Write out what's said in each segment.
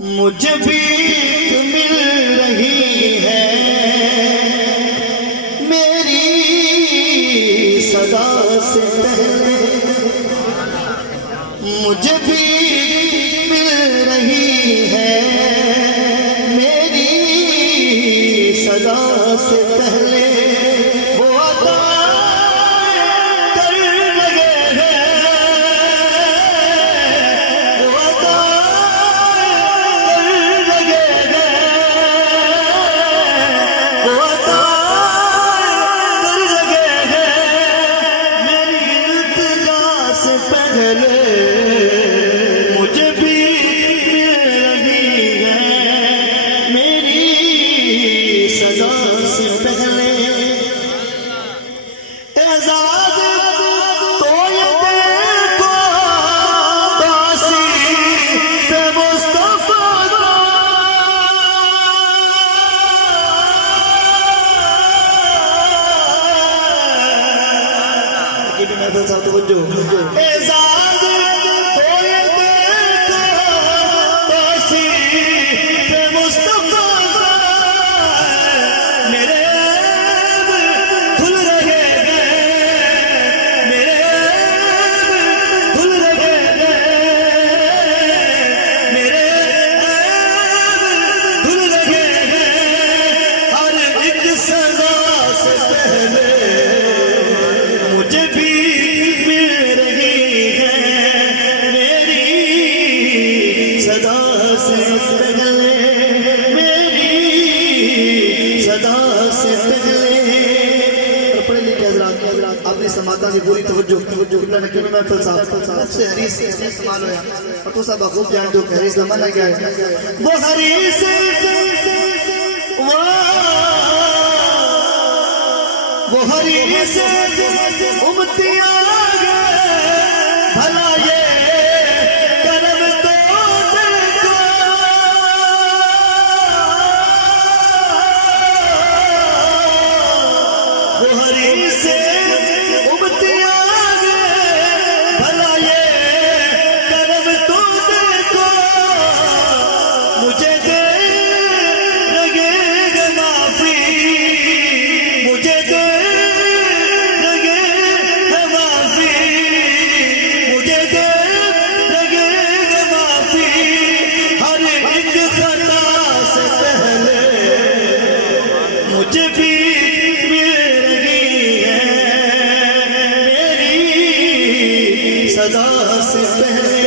मुझे भी मिल रही है मेरी सदा से पहले, मुझे भी मिल रही है मेरी सदा से पहले। वो अदा कर लगे हैं, वो अदा कर लगे हैं, वो अदा कर लगे हैं मेरी इल्तिजा से पहले। मुझे भी मिल रही है मेरी सदा से पहले। एजाज तो ये देखो तासीर मुस्तफा का, ये भी महफिल साहब तवज्जो। एजाज तो ये देखो तासीर मुस्तफा का, मेरे धुल रहे हैं, मेरे धुल रहे हैं, मेरे धुल रहे हैं हर एक सदा से पहले। मुझे भी मिल रही है मेरी सदा से पहले, मेरी सदा से पहले। और पढ़े लिखे हज़रात आपने समाता से पूरी तवज्जो ने क्यों महफिल साहब से हरीस से इस्तेमाल होया और तो सब खूब जान जो हरीस जमाना क्या है। वो हरीस वो हरीस उमतियां भला ये करम तो देखो, वो हरीस उमतियां भला ये करम तो देखो। मुझे दे लगेगा माफी, मुझे दे लगेगा माफी, मुझे दे लगेगा माफी हर एक खता से पहले। मुझे भी मिल रही है मेरी सदा से पहले।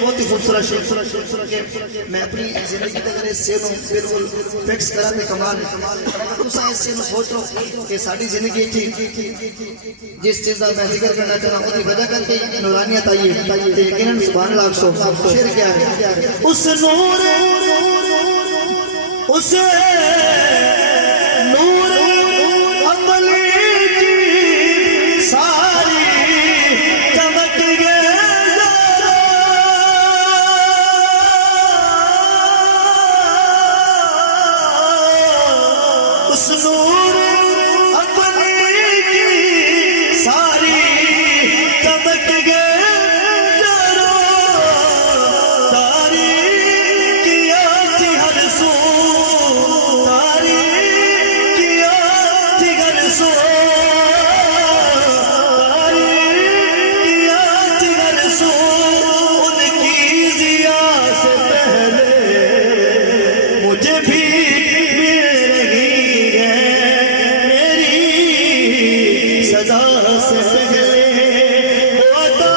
बहुत ही खूबसूरत शेर मैं अपनी जिंदगी तक इस शेर को बिल्कुल फिक्स करा ते कमाल। अगर तुसा इस शेर सोचो कि साडी जिंदगी जिस चीज का मैं जिक्र करना चाहता हूं वजह करके नूरानियत आई है ते यकीनन सुभान अल्लाह। शेर क्या है? उस नूर उस नूर अमली की सारी चमक गए उस नूर अमली की सारी चमक गए तारी किया थी हर सू, तारी किया थी हर सू, तारी किया थी हर सू उनकी जिया से पहले। मुझे भी मिल रही है मेरी सदा से पहले। वो अदा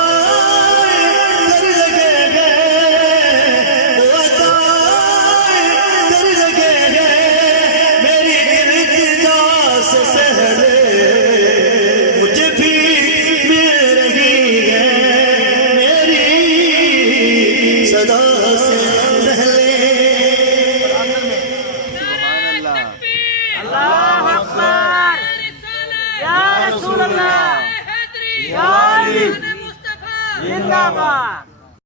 कर लगे हैं, वो अदा कर लगे हैं मेरी इल्तिजा से पहले। मुझे भी मिल रही है मेरी सदा से पहले। अल्लाह अकबर, या रसूल अल्लाह, या अली, जिंदाबाद।